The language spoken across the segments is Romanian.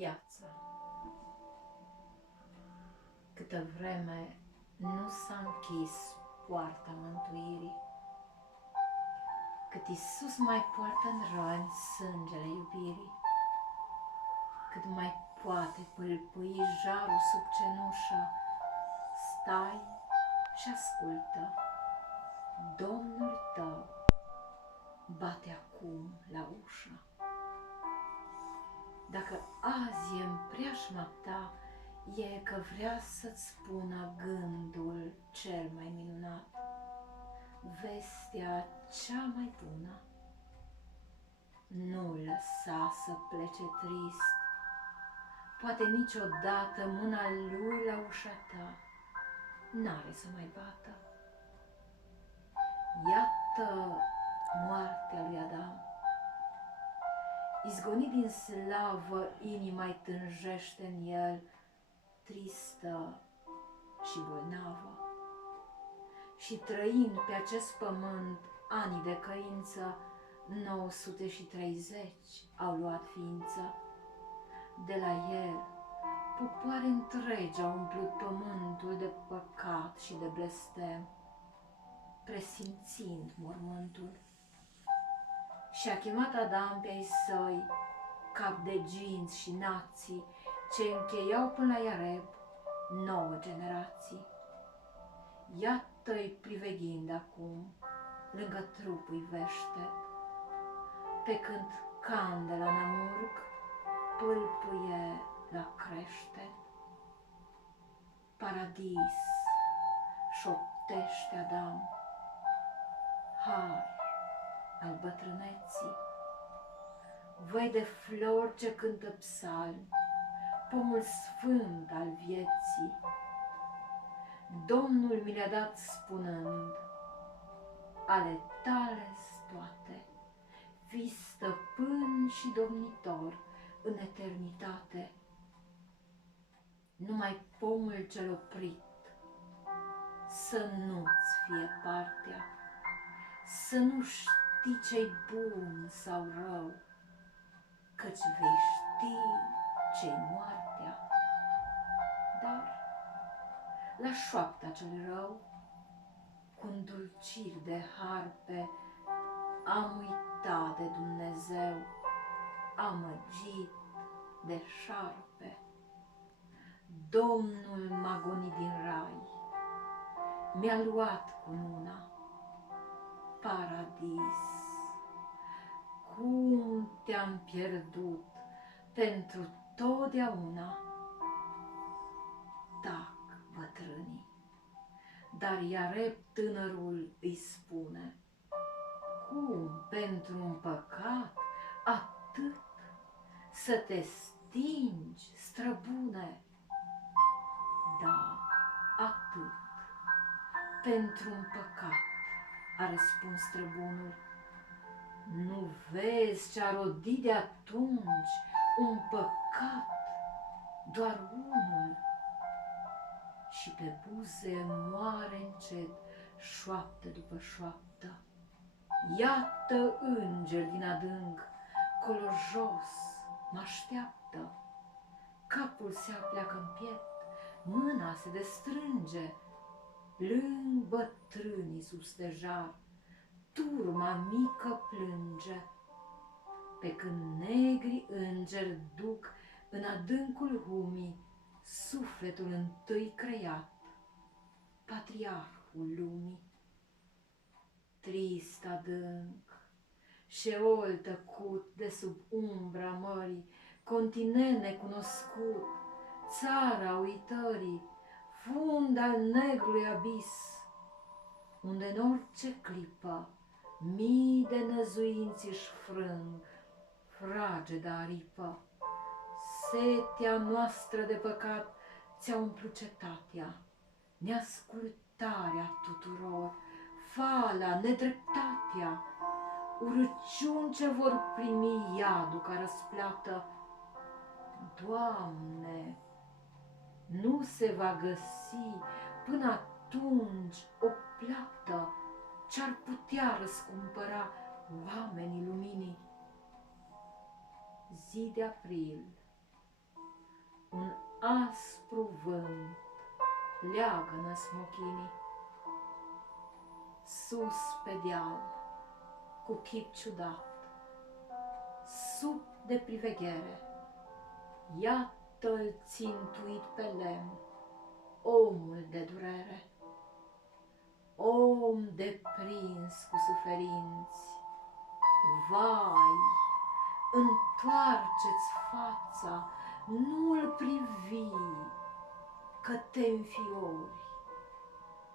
Viața. Câtă vreme nu s-a închis poarta mântuirii, cât Iisus mai poartă în răni sângele iubirii, cât mai poate pâlpâi jarul sub cenușă, stai și ascultă. Domnul tău bate acum la ușă. Dacă azi e în preajma ta, e că vrea să-ți spună gândul cel mai minunat, vestea cea mai bună. Nu lăsa să plece trist, poate niciodată mâna lui la ușa ta n-are să mai bată. Iată moartea lui Adam. Izgonit din slavă, inima-i tânjește în el, tristă și bolnavă. Și trăind pe acest pământ anii de căință, 930 au luat ființă. De la el, popoare întregi au umplut pământul de păcat și de blestem, presimțind mormântul. Și-a chemat Adam pe-ai săi, cap de ginți și nații, ce încheiau până la Iareb 9 generații. Iată-i priveghind acum, lângă trupul veștet, pe când candela în amurg pâlpâie la creștet. Paradis, șoptește Adam, har al bătrâneții, văi de flori ce cântă psalmi, pomul sfânt al vieții. Domnul mi le-a dat spunând, ale tale-s toate, fii stăpân și domnitor în eternitate. Numai pomul cel oprit să nu-ți fie partea, să nu știi ce-i bun sau rău, căci vei ști ce-i moartea. Dar la șoapta cel rău, cu îndulciri de harpe, am uitat de Dumnezeu, amăgit de șarpe. Domnul m-a gonit din rai, mi-a luat cununa. Paradis, cum te-am pierdut pentru totdeauna. Tac bătrânii, dar Iareb tânărul îi spune, cum pentru un păcat atât să te stingi, străbune? Da, atât, pentru un păcat, a răspuns străbunul. Nu vezi ce-a rodit de atunci un păcat, doar unul? Și pe buze moare încet, șoaptă după șoaptă. Iată îngeri din adânc, colo jos, mă-așteaptă. Capul se apleacă în piept, mâna se destrânge, plâng bătrânii sub stejar, turma mică plânge, pe când negri îngeri duc în adâncul humii sufletul întâi creat, patriarhul lumii. Trist adânc, șeol tăcut de sub umbra mării, continent necunoscut, țara uitării, fund al negrului abis, unde în orice clipă mii de năzuinți își frâng frageda aripă. Setea noastră de păcat ți-a umplut cetatea, neascultarea tuturor, fala, nedreptatea, urăciuni ce vor primi iadul ca răsplată. Doamne, nu se va găsi până atunci o plată ce-ar putea răscumpăra oamenii luminii. Zi de april un aspru vânt leagă-nă smochinii. Sus pe deal, cu chip ciudat, sub de priveghere, iată-l țintuit pe lemn, omul de durere, om deprins cu suferinți. Vai, întoarceți fața, nu-l privi, că te înfiori,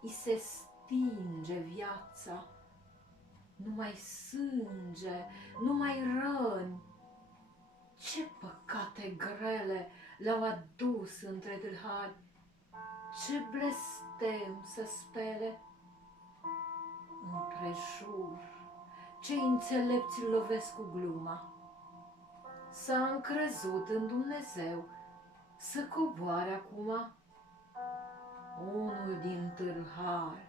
i se stinge viața, numai sânge, numai răni. Ce păcate grele l-au adus între tâlhari, ce blestem să spele. Împrejur, cei înțelepți îl lovesc cu gluma. S-a încrezut în Dumnezeu să coboare acum. Unul din tâlhari,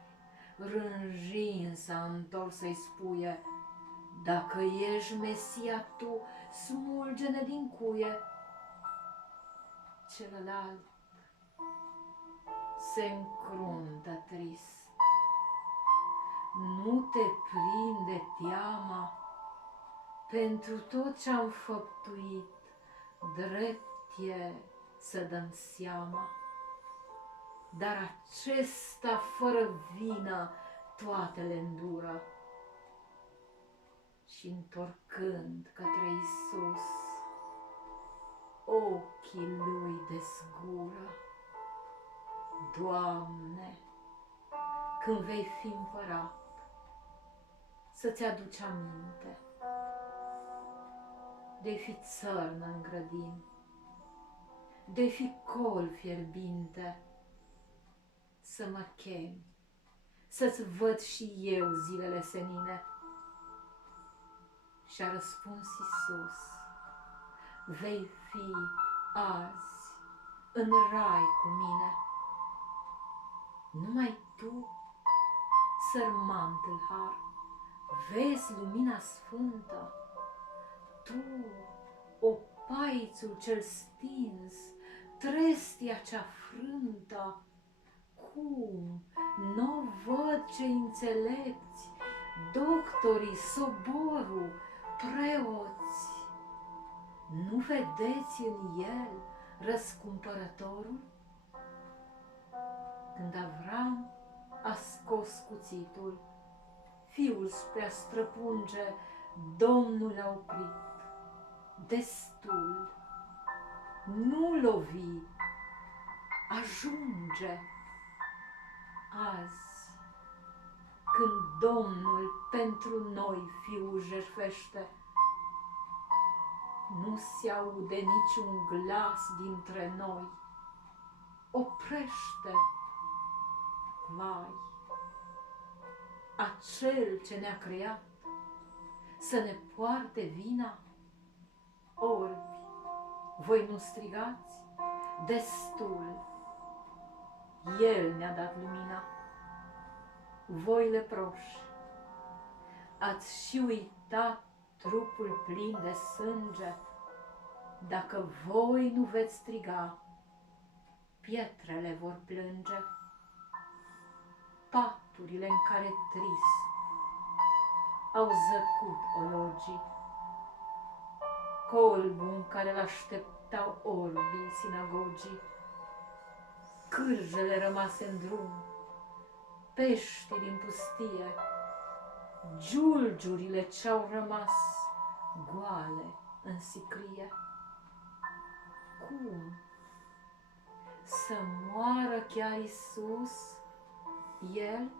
rânjind, s-a întors să-i spuie: dacă ești Mesia tu, smulge-ne din cuie. Celălalt se încruntă trist. Nu te prinde teama pentru tot ce-am făptuit, drept e să dăm seama. Dar acesta fără vină toate le îndură. Și întorcând către Iisus, ochii lui desgură. Doamne, când vei fi împărat, să-ți aduci aminte de-i fi țărnă în grădini, de-i fi col fierbinte, să mă chemi, să-ți văd și eu zilele senine. Și-a răspuns Iisus: vei fi azi în rai cu mine. Numai tu, sărman tâlhar, vezi lumina sfântă, tu, opaițul cel stins, trestia cea frântă. Cum n-o văd cei înțelepți, doctorii, soborul, preoți? Nu vedeți în el răscumpărătorul? Când Avram a scos cuțitul, fiul spre a străpunge, Domnul a oprit. Destul, nu lovi, ajunge. Azi, când Domnul pentru noi fiul jertfește, nu se aude niciun glas dintre noi. Oprește, vai, acel ce ne-a creat să ne poarte vina. Orbi, voi nu strigați? Destul, El ne-a dat lumina. Voi leproși, ați și uitat trupul plin de sânge? Dacă voi nu veți striga, pietrele vor plânge. Paturile în care trist au zăcut ologii, colbul în care l-așteptau orbii sinagogii, cârjele rămase în drum, peștii din pustie, giulgiurile ce-au rămas goale în sicrie. Cum? Să moară chiar Iisus, El,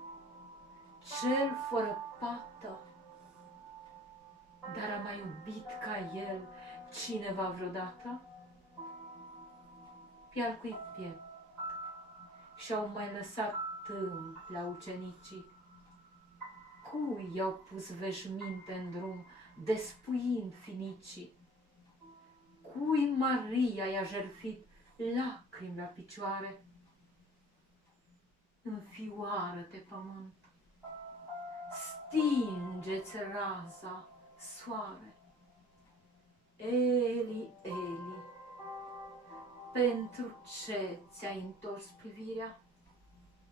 cel fără pată? Dar a mai iubit ca El cineva vreodată? Pe-al cui piept și-au mai lăsat tâmp la ucenicii? Cui i-au pus veșminte în drum, despuind finicii? Cui Maria i-a jertfit lacrimi la picioare? Înfioară-te, pământ, stinge-ți raza, soare. Eli, Eli, Pentru ce ți-ai întors privirea?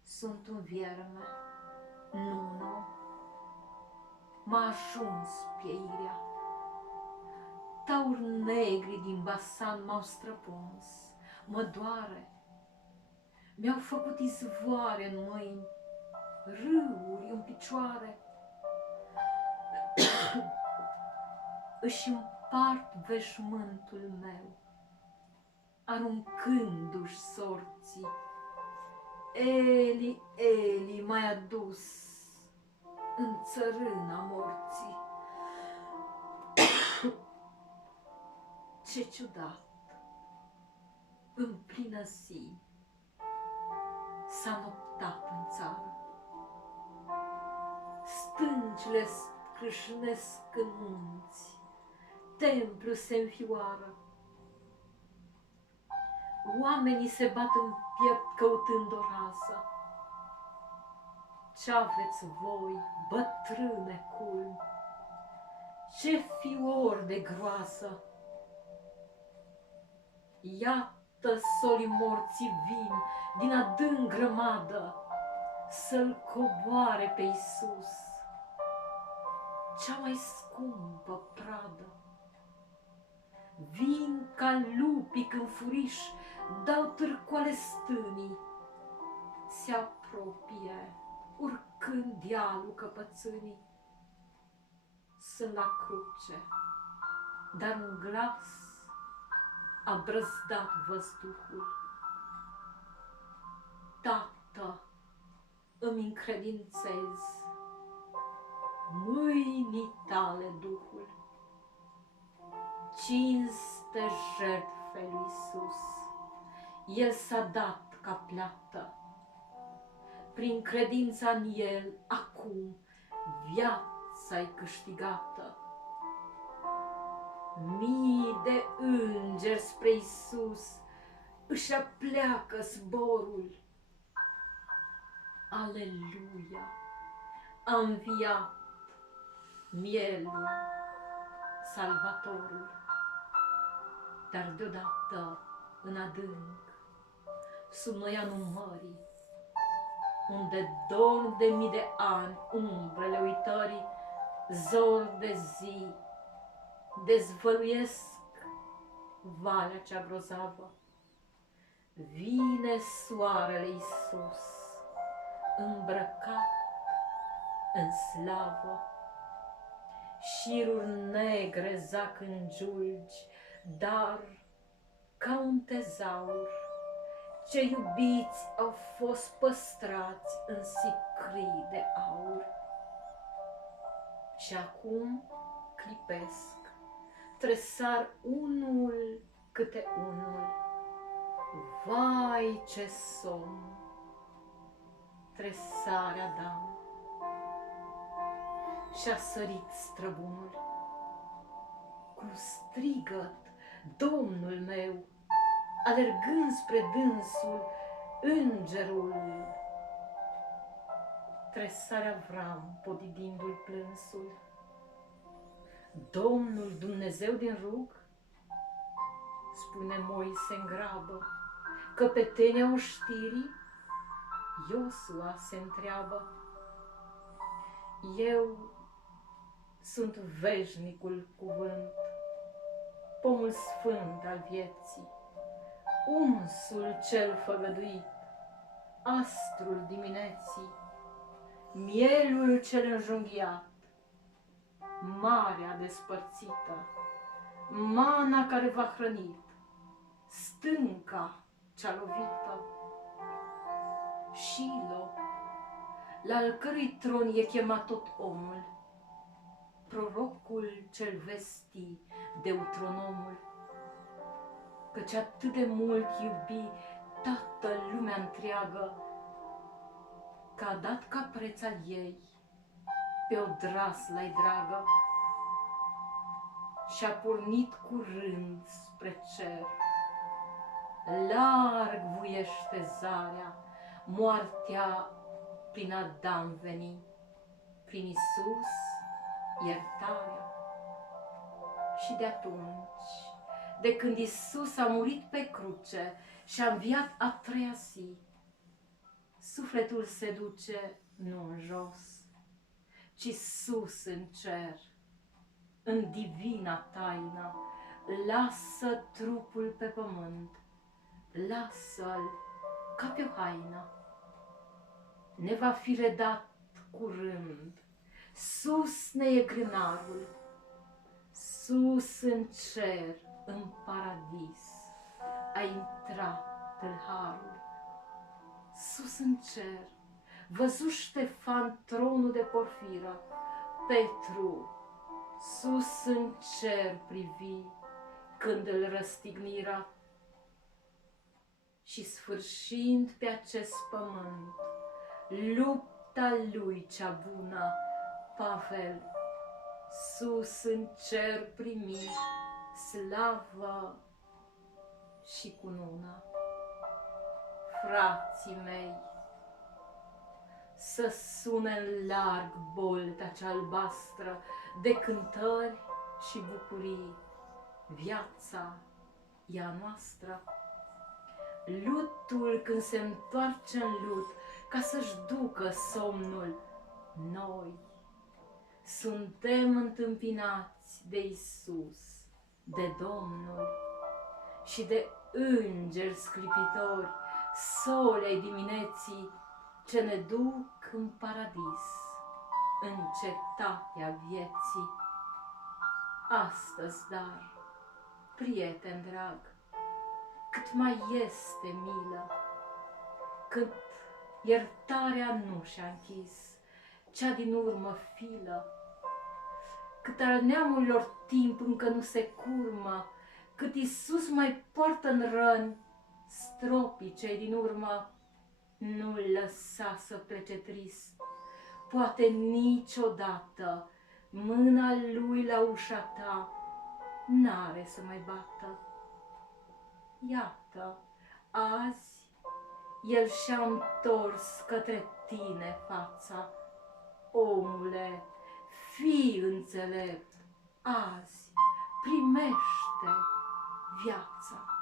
Sunt un vierme, nu, m-a ajuns pieirea. Tauri negri din basan m-au străpuns, mă doare. Mi-au făcut izvoare în mâini, râuri în picioare. Își împart veșmântul meu, aruncându-și sorții. Eli, Eli, m-ai adus în țărâna morții. Ce ciudat, în plină zi s-a noptat în țară. Stâncile scrâșnesc în munți, templu se înfioară. Oamenii se bat în piept căutând o rază. Ce-aveți voi, bătrâne culmi, ce fior de groază! Iată solii morții vin din adânc grămadă să-l coboare pe Iisus, cea mai scumpă pradă. Vin ca lupii când furiș dau târcoale stânii, se apropie urcând dealul căpățânii. Sunt la cruce, dar un glas a brăzdat văzduhul. Tată, îmi încredințez mâinii tale Duhul. Cinste jertfei lui Iisus, El s-a dat ca plată. Prin credința în El, acum, viața-i câștigată. Mii de îngeri spre Iisus își apleacă zborul. Aleluia! A înviat mielul, Salvatorul. Dar deodată, în adânc, sub noianul mării, unde dorm de mii de ani umbrele uitării, zor de zi, dezvăluiesc valea cea grozavă. Vine soarele Iisus, îmbrăcat în slavă. Șiruri negre zac în giulgi, dar ca un tezaur, ce iubiți au fost păstrați în sicrii de aur. Și acum clipesc, tresar unul câte unul. Vai, ce somn! Tresarea dam. Și-a sărit străbunul. Cu strigăt, Domnul meu, alergând spre dânsul, îngerul. Tresarea vram, podidindu-l plânsul. Domnul Dumnezeu din rug, spune Moise în grabă, căpetenia oștirii, Iosua se întreabă. Eu sunt veșnicul cuvânt, pomul sfânt al vieții, unsul cel făgăduit, astrul dimineții, mielul cel înjunghiat, marea despărțită, mana care v-a hrănit, stânca cea lovită. Shilo, la-al cărui tron e chemat tot omul, prorocul cel vesti, Deuteronomul, căci atât de mult iubi toată lumea întreagă, că a dat ca preț al ei pe o draslă-i dragă și-a pornit curând spre cer. Larg vuiește zarea, moartea prin Adam veni, prin Iisus iertarea. Și de atunci, de când Iisus a murit pe cruce și a înviat a treia zi, sufletul se duce nu în jos, ci sus în cer, în divina taină, lasă trupul pe pământ, lasă-l ca pe o haină. Ne va fi redat curând, sus ne e grânarul, sus în cer, în paradis, a intrat tâlharul. Sus în cer, văzu Ștefan tronul de porfiră, Petru, sus în cer privi când îl răstigniră. Și sfârșind pe acest pământ lupta lui cea bună, Pavel, sus în cer primi slavă și cunună. Frații mei, să sune în larg bolta cea albastră de cântări și bucurii, viața e a noastră. Lutul când se întoarce în lut ca să-și ducă somnul, noi suntem întâmpinați de Iisus, de Domnul și de îngeri sclipitori, soli ai dimineții ce ne duc în paradis, în cetatea vieții. Astăzi, dar, prieten drag, cât mai este milă, cât iertarea nu și-a închis cea din urmă filă, cât al neamurilor timp încă nu se curmă, cât Iisus mai poartă în răni stropii cei din urmă, nu-l lăsa să plece trist, poate niciodată mâna lui la ușa ta n-are să mai bată. Iată, azi el și-a întors către tine fața. Omule, fii înțelept, azi primește viața.